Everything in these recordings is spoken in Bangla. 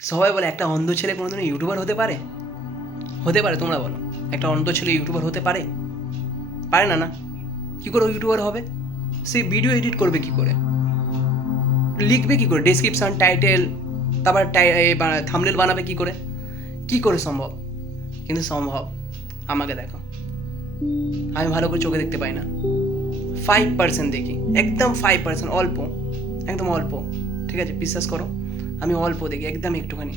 সবাই বলে একটা অন্ধ ছেলে কোনোদিনও ইউটিউবার হতে পারে? হতে পারে? তোমরা বলো, একটা অন্ধ ছেলে ইউটিউবার হতে পারে? পারে না না। কী করে ইউটিউবার হবে? সে ভিডিও এডিট করবে কী করে, লিখবে কী করে, ডেসক্রিপশান, টাইটেল, তারপর থাম্বনেল বানাবে কী করে, কী করে সম্ভব? কিন্তু সম্ভব। আমাকে দেখো, আমি ভালো করে চোখে দেখতে পাই না, 5% দেখি, একদম 5%, অল্প, একদম অল্প, ঠিক আছে, বিশ্বাস করো, আমি অল্প দেখি, একদম একটুখানি।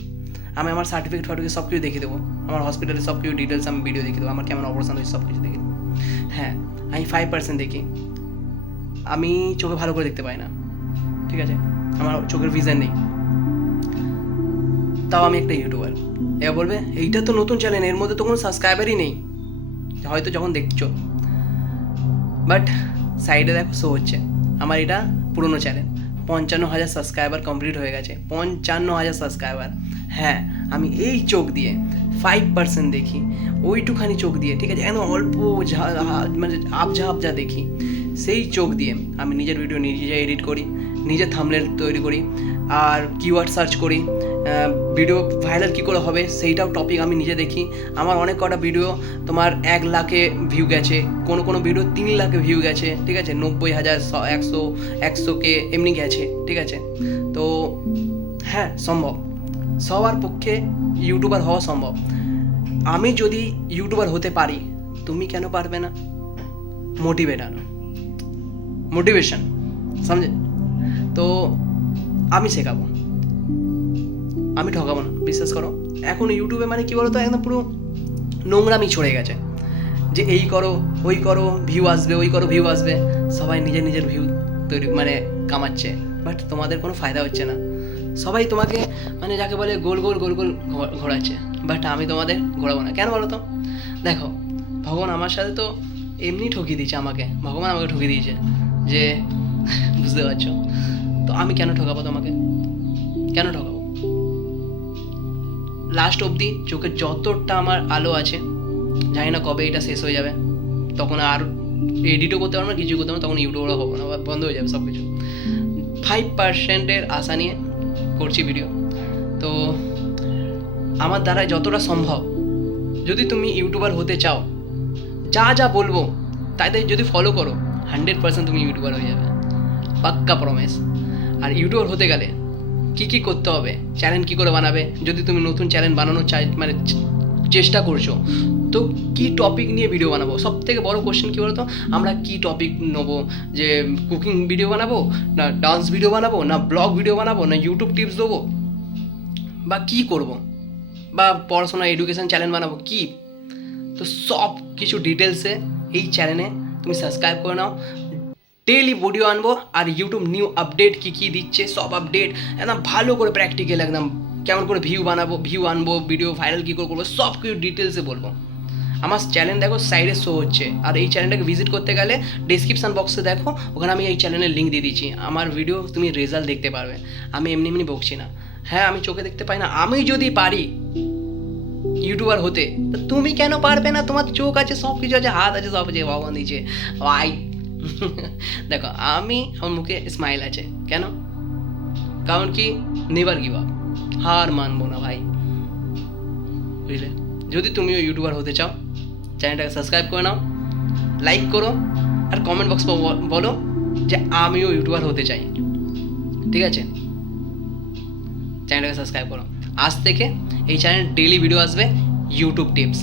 আমি আমার সার্টিফিকেট সব কিছু দেখিয়ে দেবো, আমার হসপিটালে সব কিছু ডিটেলস আমি ভিডিও দেখিয়ে দেবো, আমার কেমন অপারেশন হয়েছে সব কিছু দেখিয়ে দেবো। হ্যাঁ, আমি 5% দেখি, আমি চোখে ভালো করে দেখতে পাই না, ঠিক আছে, আমার চোখের ভিশন নেই, তাও আমি একটা ইউটিউবার। এবার বলবে এইটা তো নতুন চ্যানেল, এর মধ্যে তো কোনো সাবস্ক্রাইবারই নেই, হয়তো যখন দেখছো, বাট সাইডে দেখো শো হচ্ছে আমার এটা পুরনো চ্যানেল, 55,000 সাবস্ক্রাইবার কমপ্লিট হয়ে গেছে, 55,000 সাবস্ক্রাইবার। হ্যাঁ, আমি এই চোখ দিয়ে 5% দেখি, ওইটুখানি চোখ দিয়ে, ঠিক আছে, এত অল্প মানে আবজা দেখি, সেই চোখ দিয়ে আমি নিজের ভিডিও নিজে এডিট করি, নিজের থাম্বনেল তৈরি করি, আর কিওয়ার্ড সার্চ করি, ভিডিও ভাইরাল কী করে হবে সেইটাও টপিক আমি নিজে দেখি। আমার অনেক কটা ভিডিও তোমার 1 লাখে ভিউ গেছে, কোনো ভিডিও 3 লাখে ভিউ গেছে, ঠিক আছে, 90,000, 100, 100K এমনি গেছে, ঠিক আছে। তো হ্যাঁ, সম্ভব, সবার পক্ষে ইউটিউবার হওয়া সম্ভব। আমি যদি ইউটিউবার হতে পারি, তুমি কেন পারবে না? মোটিভেশন, সমঝে? তো আমি শেখাবো, আমি ঠকাবো না, বিশ্বাস করো। এখন ইউটিউবে মানে কী বলো তো, একদম পুরো নোংরামি ছড়ে গেছে, যে এই করো ওই করো ভিউ আসবে, ওই করো ভিউ আসবে, সবাই নিজের ভিউ তৈরি মানে কামাচ্ছে, বাট তোমাদের কোনো ফায়দা হচ্ছে না। সবাই তোমাকে মানে যাকে বলে গোল গোল ঘোরাচ্ছে, বাট আমি তোমাদের ঘোরাবো না। কেন বলো তো? দেখো, ভগবান আমার সাথে তো এমনি ঠকিয়ে দিয়েছে, ভগবান আমাকে ঠকিয়ে দিয়েছে, যে বুঝতে পারছো তো, আমি কেন ঠকাবো তোমাকে, কেন ঠকাবো? লাস্ট অবধি চোখে যতটা আমার আলো আছে, জানি না কবে এটা শেষ হয়ে যাবে, তখন আর এডিটও করতে পারবো না, কিছু করতে পারবো না, তখন ইউটিউবও হবো না, বন্ধ হয়ে যাবে সব কিছু। 5%-এর আশা নিয়ে করছি ভিডিও। তো আমার দ্বারা যতটা সম্ভব, যদি তুমি ইউটিউবার হতে চাও, যা বলবো তাই যদি ফলো করো, 100% তুমি ইউটিউবার হয়ে যাবে, পাক্কা প্রমিস। আর ইউটিউবার হতে গেলে কী করতে হবে, চ্যানেল কী করে বানাবে, যদি তুমি নতুন চ্যানেল বানানোর মানে চেষ্টা করছো, তো কী টপিক নিয়ে ভিডিও বানাবো? সব থেকে বড়ো কোশ্চেন কী বলতো, আমরা কী টপিক নেবো, যে কুকিং ভিডিও বানাবো, না ডান্স ভিডিও বানাবো, না ব্লগ ভিডিও বানাবো, না ইউটিউব টিপস দেবো, বা কী করবো, বা পড়াশোনা এডুকেশান চ্যানেল বানাবো কি? তো সব কিছু ডিটেলসে এই চ্যানেলে তুমি সাবস্ক্রাইব করে নাও, ডেইলি ভিডিও আনবো, আর ইউটিউব নিউ আপডেট কী দিচ্ছে সব আপডেট একদম ভালো করে প্র্যাকটিক্যাল, একদম কেমন করে ভিউ আনবো, ভিডিও ভাইরাল কী করে করবো, সব কিছু ডিটেলসে বলবো। আমার চ্যানেল দেখো সাইডে শো হচ্ছে, আর এই চ্যানেলটাকে ভিজিট করতে গেলে ডিসক্রিপশান বক্সে দেখো, ওখানে আমি এই চ্যানেলের লিঙ্ক দিয়ে দিচ্ছি, আমার ভিডিও তুমি রেজাল্ট দেখতে পারবে। আমি এমনি বকছি না, হ্যাঁ আমি চোখে দেখতে পাই না, আমি যদি পারি ইউটিউবার হতে, তো তুমি কেন পারবে না? তোমার চোখ আছে, সব কিছু আছে, হাত আছে, সব আছে, ভগবান দিয়েছে, ভাই। দেখো, আমার মুখে স্মাইল আছে কেন? কারণ কি, নেভার গিভ আপ, হার মানবো না ভাই, বুঝলে? যদি তুমিও ইউটিউবার হতে চাও, চ্যানেলটাকে সাবস্ক্রাইব করে নাও, লাইক করো, আর কমেন্ট বক্স বলো যে আমিও ইউটিউবার হতে চাই, ঠিক আছে? চ্যানেলটাকে সাবস্ক্রাইব করো। আজ থেকে এই চ্যানেল ডেইলি ভিডিও আসবে, ইউটিউব টিপস।